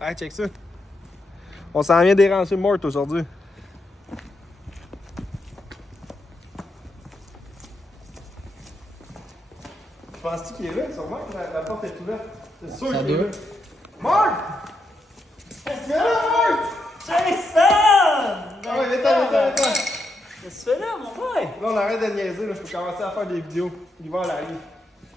Ah, check ça. On s'en vient déranger Mort aujourd'hui. Tu penses-tu qu'il est là, sûrement? La porte est ouverte. C'est sûr qu'il est là. Mort! Qu'est-ce que tu fais là, Mort? Jason! Ah ouais, viens-t'en. Qu'est-ce que tu fais là, mon boy? Là, on arrête de niaiser, là. Je peux commencer à faire des vidéos. L'hiver arrive.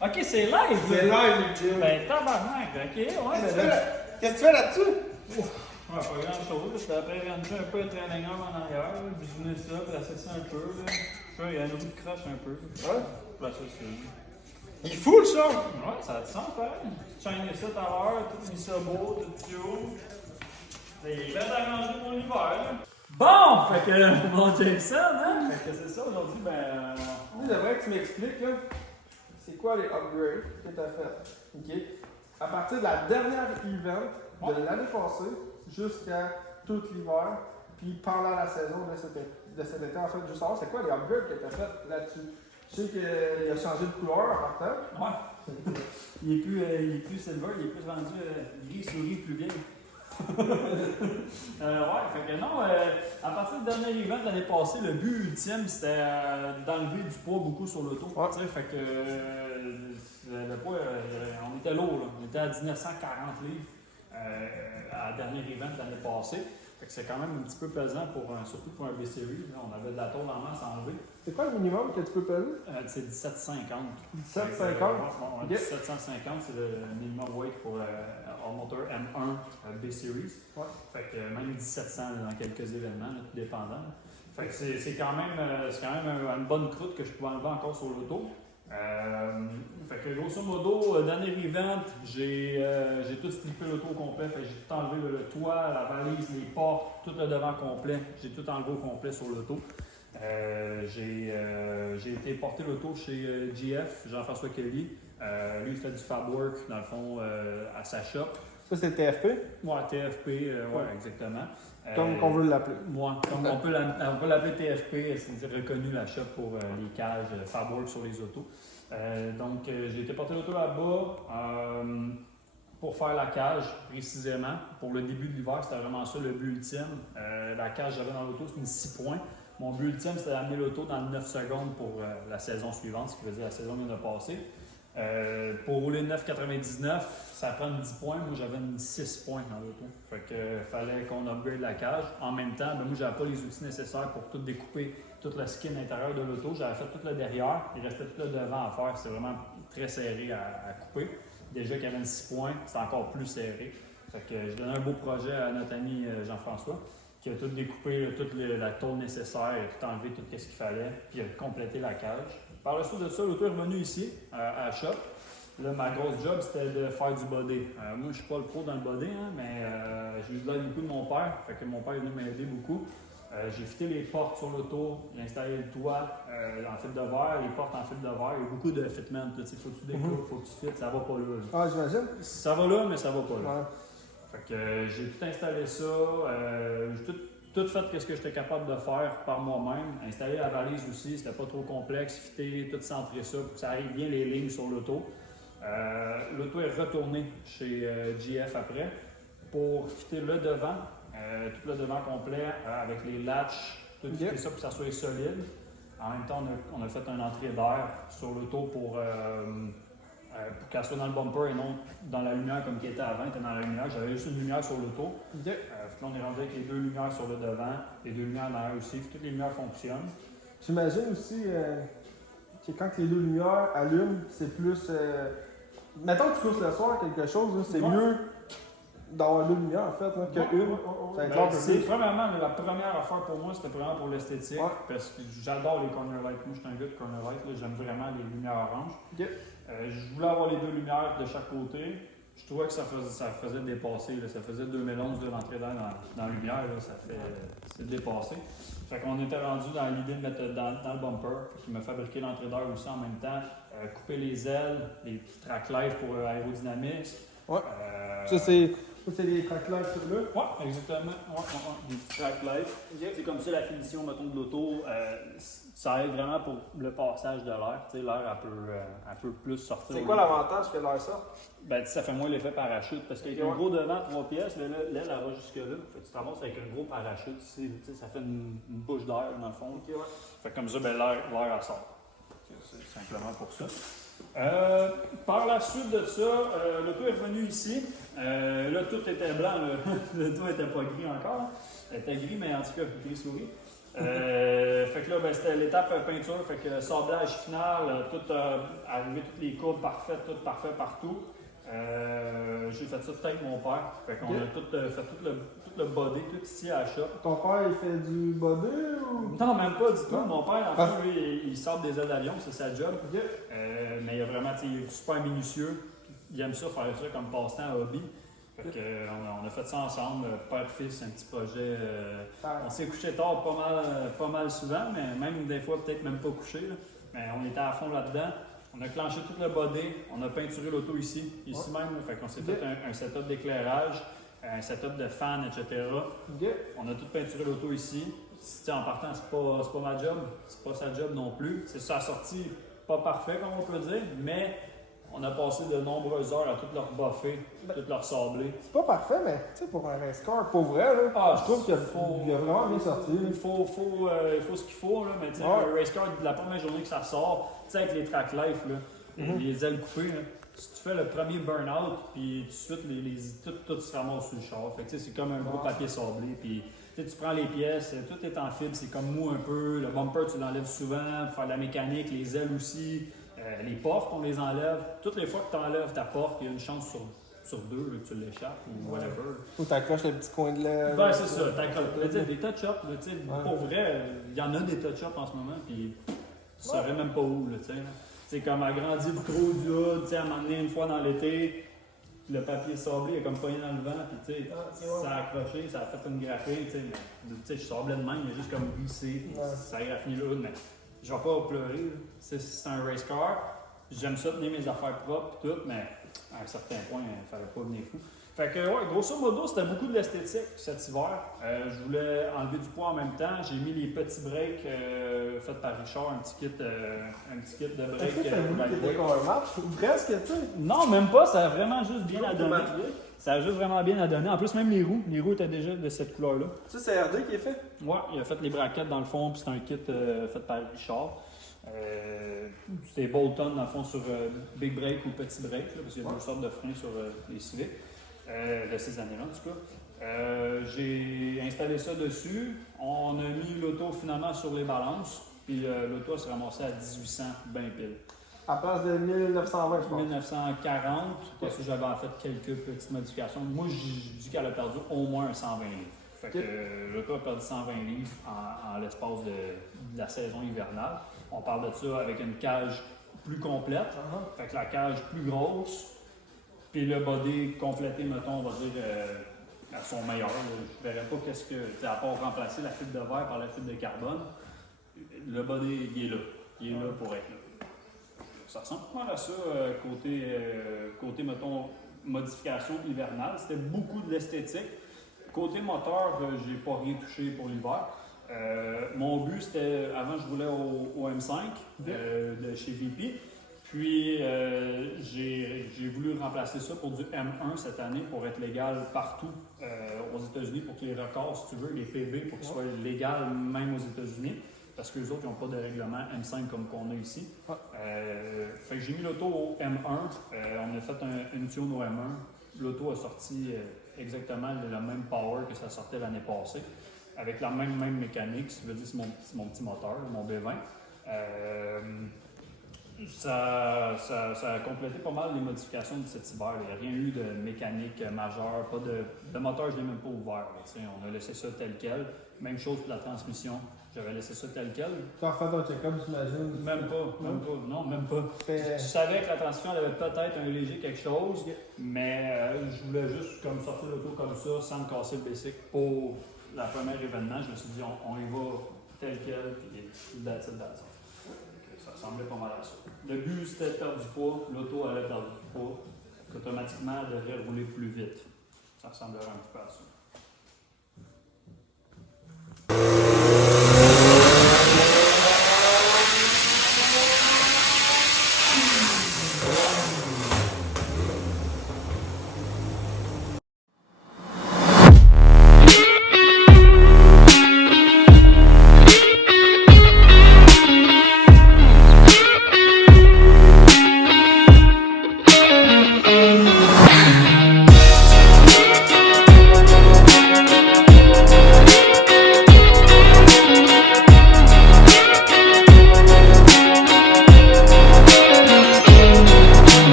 Ok, c'est live! C'est live, les vidéos. Ben, tabarnak, ok, ouais. Qu'est-ce que tu fais là-dessus? Ouais, pas grand chose. J'étais après rendu un peu training arm en arrière, bisouner ça, placer ça un peu. Là. Je sais, il y a un autre crash un peu. Ouais. Placer ça. Il est fou, le char! Ouais, ça a du sens, pareil. Tu chaînes ça tout à l'heure, tout mis ça beau, tout pure. Il est bien arrangé pour l'hiver, là. Bon! Fait que, mon Jason, hein? Fait que c'est ça, aujourd'hui, ben. Oui, j'aimerais que tu m'expliques, là. C'est quoi les upgrades que tu as fait? OK. À partir de la dernière event de l'année passée jusqu'à tout l'hiver, puis pendant la saison de cet été, en fait, juste savoir, c'est quoi les upgrades que tu as fait là-dessus? Je sais qu'il a changé de couleur en partant. Ouais. Il est plus silver, il est plus rendu gris souris plus vieille. Ouais, fait que non, à partir du dernier event de l'année passée, le but ultime c'était d'enlever du poids beaucoup sur l'auto. Ouais. Fait que le poids, on était lourd, là. On était à 1940 livres à la dernière event de l'année passée. Fait que c'est quand même un petit peu pesant, surtout pour un B-Series. On avait de la tôle en masse à enlever. C'est quoi le minimum que tu peux peser? C'est 1750. 1750? Okay. 1750, c'est le minimum weight pour un moteur M1 B-Series. Ouais. Fait que même 1700 dans quelques événements, là, tout dépendant. Fait que c'est quand même une bonne croûte que je pouvais enlever encore sur l'auto. Fait que grosso modo, dernier event, j'ai tout strippé l'auto au complet. Fait que j'ai tout enlevé le toit, la valise, les portes, tout le devant complet. J'ai tout enlevé au complet sur l'auto. J'ai été porter l'auto chez GF, Jean-François Kelly. Lui, il fait du fab work, dans le fond, à sa shop. Ça, c'est TFP? Ouais, TFP, ouais, exactement. Comme qu'on veut l'appeler. Ouais, comme on peut l'appeler TFP, c'est reconnu la shop pour les cages fab work sur les autos. Donc, j'ai été porter l'auto là-bas pour faire la cage précisément. Pour le début de l'hiver, c'était vraiment ça le but ultime. La cage que j'avais dans l'auto, c'est une 6 points. Mon but ultime, c'était d'amener l'auto dans 9 secondes pour la saison suivante, ce qui veut dire la saison qui vient de passer. Pour rouler 9,99, ça prend 10 points. Moi, j'avais une 6 points dans l'auto. Fait que fallait qu'on upgrade la cage. En même temps, moi, j'avais pas les outils nécessaires pour tout découper, toute la skin intérieure de l'auto. J'avais fait tout le derrière. Il restait tout le devant à faire. C'est vraiment très serré à couper. Déjà qu'il y avait une 6 points, c'est encore plus serré. Fait que je donnais un beau projet à notre ami Jean-François, qui a tout découpé, toute la tôle nécessaire, il a tout enlevé, tout ce qu'il fallait, puis il a complété la cage. Par la suite de ça, l'auto est revenu ici, à la shop. Là, ma grosse job, c'était de faire du body. Moi, je ne suis pas le pro dans le body, hein, mais j'ai eu de l'aide beaucoup de mon père. Fait que mon père est venu m'aider beaucoup. J'ai fité les portes sur l'auto, j'ai installé le toit en fil de verre, les portes en fil de verre. Il y a beaucoup de fitment. Il faut que tu découpes, il faut que tu fites, ça va pas là. Ah, j'imagine. Ça va là, mais ça va pas là. Ouais. Fait que j'ai tout installé ça, j'ai tout fait ce que j'étais capable de faire par moi-même. Installer la valise aussi, c'était pas trop complexe, fitter, tout centrer ça pour que ça arrive bien les lignes sur l'auto. L'auto est retournée chez GF après pour fitter le devant, tout le devant complet avec les latches, tout fitter ça pour que ça soit solide. En même temps, on a fait une entrée d'air sur l'auto pour qu'elle soit dans le bumper et non dans la lumière comme qui était avant, elle était dans la lumière. J'avais juste une lumière sur l'auto. Okay. Là, on est rendu avec les deux lumières sur le devant, les deux lumières derrière aussi, toutes les lumières fonctionnent. J'imagine aussi que quand les deux lumières allument, c'est plus. Mettons que tu pousses le soir quelque chose, là, c'est mieux d'avoir deux lumières en fait là, qu'une. Ça va être clair c'est premièrement, la première affaire pour moi, c'était vraiment pour l'esthétique. Parce que j'adore les corner lights. Moi, je suis un gars de corner light, j'aime vraiment les lumières oranges. Okay. Je voulais avoir les deux lumières de chaque côté. Je trouvais que ça faisait dépasser. Là. Ça faisait 2011 de l'entrée d'air dans la lumière. Là. C'est dépassé. Fait qu'on était rendu dans l'idée de mettre dans le bumper. Il m'a fabriqué l'entrée d'air aussi en même temps. Couper les ailes, les petits track live pour aérodynamisme. Ouais. Ça, c'est Ça, c'est les track live, tout là. Ouais, exactement. Des petits track live. C'est comme ça la finition, mettons, de l'auto. Ça aide vraiment pour le passage de l'air. Tu sais, l'air, elle peut plus sortir. C'est quoi l'avantage que l'air sort? Ben, ça fait moins l'effet parachute. Parce qu'avec un gros devant, 3 pièces, l'aile, elle va jusque-là. Fait que tu te ramasses avec un gros parachute. Tu sais, ça fait une bouche d'air, dans le fond. Ok, ouais. Fait que comme ça, ben, l'air, elle sort. C'est simplement pour ça. Par la suite de ça, l'auto est revenu ici. Là, tout était blanc. L'auto n'était pas gris encore. Elle était gris, mais en tout cas, gris souris. Fait que là, ben, c'était l'étape peinture. Fait que sablage final, tout arrivé, toutes les courbes parfaites, tout parfait partout. J'ai fait ça tout avec mon père. Fait qu'on a tout fait tout le body, tout ici à la shop. Ton père, il fait du body ou? Non, même pas du tout. Non? Mon père, en fait, lui, il sort des ailes d'avion, c'est sa job. Mais il a vraiment, il est super minutieux. Il aime ça, faire ça comme passe-temps, hobby. Fait que, on a fait ça ensemble, père-fils, un petit projet. On s'est couché tard pas mal souvent, mais même des fois, peut-être même pas couché. Là. Mais on était à fond là-dedans. On a clenché tout le body, on a peinturé l'auto ici même. Là. Fait qu'on s'est fait un setup d'éclairage, un setup de fan, etc. On a tout peinturé l'auto ici. En partant, c'est pas ma job, c'est pas sa job non plus. C'est ça sorti pas parfait, comme on peut dire, mais on a passé de nombreuses heures à tout leur buffer, tout leur sabler. C'est pas parfait, mais tu sais, pour un race car, pour vrai, là, je trouve qu'il a vraiment bien sorti. Il faut ce qu'il faut, là, mais tu sais, un race car, la première journée que ça sort, tu sais, avec les track life, là, les ailes coupées, là, si tu fais le premier burn-out, puis tout de suite, tout se ramasse sur le char. Fait que, tu sais, c'est comme un gros papier sablé, puis tu prends les pièces, tout est en fibre, c'est comme mou un peu. Le bumper, tu l'enlèves souvent pour faire de la mécanique, les ailes aussi. Les portes, on les enlève. Toutes les fois que tu enlèves ta porte, il y a une chance sur deux là, que tu l'échappes ou whatever. Ou t'accroches le petit coin de lèvre. Ben, c'est ça, t'accroches. Des touch-ups, pour vrai, il y en a des touch-ups en ce moment, puis tu saurais même pas où, tu sais. C'est comme agrandir le trou du hood, tu sais, à m'amener une fois dans l'été, le papier sablé est comme pogné dans le vent, puis tu sais, ça a accroché, ça a fait une graphine, tu sais, je sablais de même, il a juste comme glissé, ça a graffiné le hood, mais je vais pas pleurer, c'est un race car, j'aime ça tenir mes affaires propres et tout, mais à un certain point, il fallait pas venir fou. Fait que, ouais, grosso modo, c'était beaucoup de l'esthétique cet hiver. Je voulais enlever du poids en même temps. J'ai mis les petits breaks faits par Richard, un petit kit de breaks. Est-ce que t'as voulu que t'étais qu'on marche? Ou presque, tu sais? Non, même pas. Ça a vraiment juste bien à donner. Ça a juste vraiment bien à donner. En plus, même les roues étaient déjà de cette couleur-là. Ça, c'est RD qui est fait? Ouais, il a fait les braquettes dans le fond, puis c'est un kit fait par Richard. C'était Bolton dans le fond sur Big Break ou Petit Break, là, parce qu'il y a deux sortes de freins sur les Civic. De ces années-là, en tout cas. J'ai installé ça dessus. On a mis l'auto finalement sur les balances. Puis l'auto s'est ramassée à 1800, bien pile. À place de 1920, je pense. 1940, parce que j'avais en fait quelques petites modifications. Moi, je dis qu'elle a perdu au moins un 120 livres. Fait que l'auto a perdu 120 livres en l'espace de la saison hivernale. On parle de ça avec une cage plus complète. Fait que la cage plus grosse. Puis le body complété, mettons, on va dire, à son meilleur. Je ne verrais pas qu'est-ce que, à part remplacer la fibre de verre par la fibre de carbone, le body, il est là. Il est là pour être là. Ça ressemble pas mal à ça, côté, mettons, modification hivernale. C'était beaucoup de l'esthétique. Côté moteur, j'ai pas rien touché pour l'hiver. Mon but, c'était, avant, je roulais au M5 de chez VP. Puis, j'ai voulu remplacer ça pour du M1 cette année pour être légal partout aux États-Unis pour que les records, si tu veux, les PB, pour qu'ils soient légaux même aux États-Unis. Parce qu'eux autres, ils n'ont pas de règlement M5 comme qu'on a ici. Fait que j'ai mis l'auto au M1. On a fait une tune au M1. L'auto a sorti exactement le même power que ça sortait l'année passée. Avec la même mécanique. Ça veut dire c'est mon petit moteur, mon B20. Ça a complété pas mal les modifications de cet hiver. Il n'y a rien eu de mécanique majeure, pas de moteur, je ne l'ai même pas ouvert. On a laissé ça tel quel. Même chose pour la transmission, j'avais laissé ça tel quel. Tu as refait ton check-up, j'imagine? Même pas. Non, même pas. Je savais que la transmission elle avait peut-être un léger quelque chose, mais je voulais juste comme sortir l'auto comme ça, sans me casser le basic pour le premier événement. Je me suis dit, on y va tel quel, puis that's it. Ça ressemblait pas mal à ça. Le but, c'était de perdre du poids. L'auto, elle a perdu du poids. Automatiquement, elle devrait rouler plus vite. ça ressemblera un petit peu à ça.